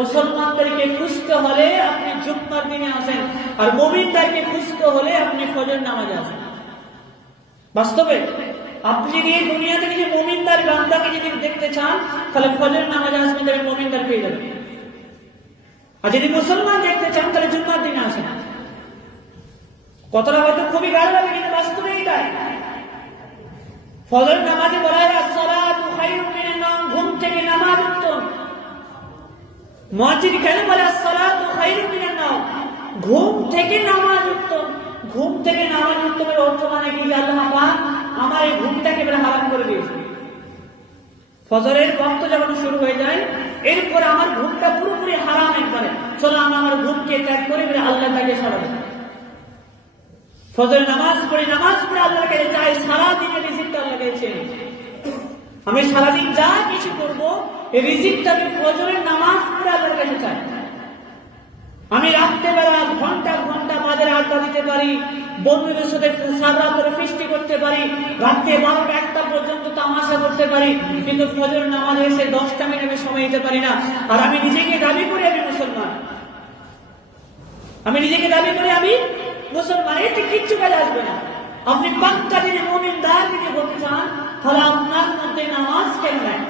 মুসলমানদেরকে খুঁজতে হলে আপনি জুম্মার দিনে আসেন, আর মুমিনদেরকে খুঁজতে হলে আপনি ফজর নামাজে আসেন। বাস্তবে আপনি যদি এই দুনিয়া থেকে যে মুমিনদার বান্দাকে যদি দেখতে চান, তাহলে ফজর নামাজে আসবেন, তাহলে মুমিনদার পেয়ে যাবেন। আর যদি মুসলমান দেখতে চান, তাহলে জুম্মার দিনে আসেন। কথাটা হয়তো খুবই গাঢ় লাগে, কিন্তু বাস্তবে এটাই। ফজর নামাজে বলা হয় আসসালাতু খায়রুম মিনান নাওম, ঘুম থেকে নামাজ উত্তম। মুয়াজ্জিন কেন বলে আসসালাতু খায়রুম মিনান নাওম, ঘুম থেকে নামাজ উত্তম। ঘুম থেকে নামাজ উত্তমের অর্থ মানে কি? আল্লাহ পাক আমার এই ঘুমটাকে হারাম করে দিয়েছে। ফজরের ওয়াক্ত যখন শুরু হয়ে যায়, এরপর আমার ঘুমটা পুরোপুরি হারাম একবারে। চলো আমি আমার ঘুমকে ত্যাগ করে আল্লাহ তাকে সরাবো। ফজরের নামাজ পড়ে আল্লাহর কাছে চাই, সারাদিনের রিজিকটা আল্লাহ কাছে। আমি সারাদিন যা কিছু করবো, এই রিজিকটাকে ফজরের নামাজ পড়ে আল্লাহর কাছে চাই। আমি রাত্রেবেলা ঘন্টা ঘন্টা বাজারে আড্ডা দিতে পারি, বন্ধুদের সাথে সারা করে ফিস্টি করতে পারি, রাত্রে 12টা 1টা পর্যন্ত তামাশা করতে পারি, কিন্তু ফজর নামাজে এসে 10টা মিনিট সময় দিতে পারি না। আর আমি নিজেকে দাবি করি আমি মুসলমান, আমি নিজেকে দাবি করি আমি মুসলমান। এতে কিচ্ছু কাজ আসবে না। আপনি পাক্কা যদি মুমিনদার যদি হতে চান, তাহলে আপনার মধ্যে নামাজ কেন নাই?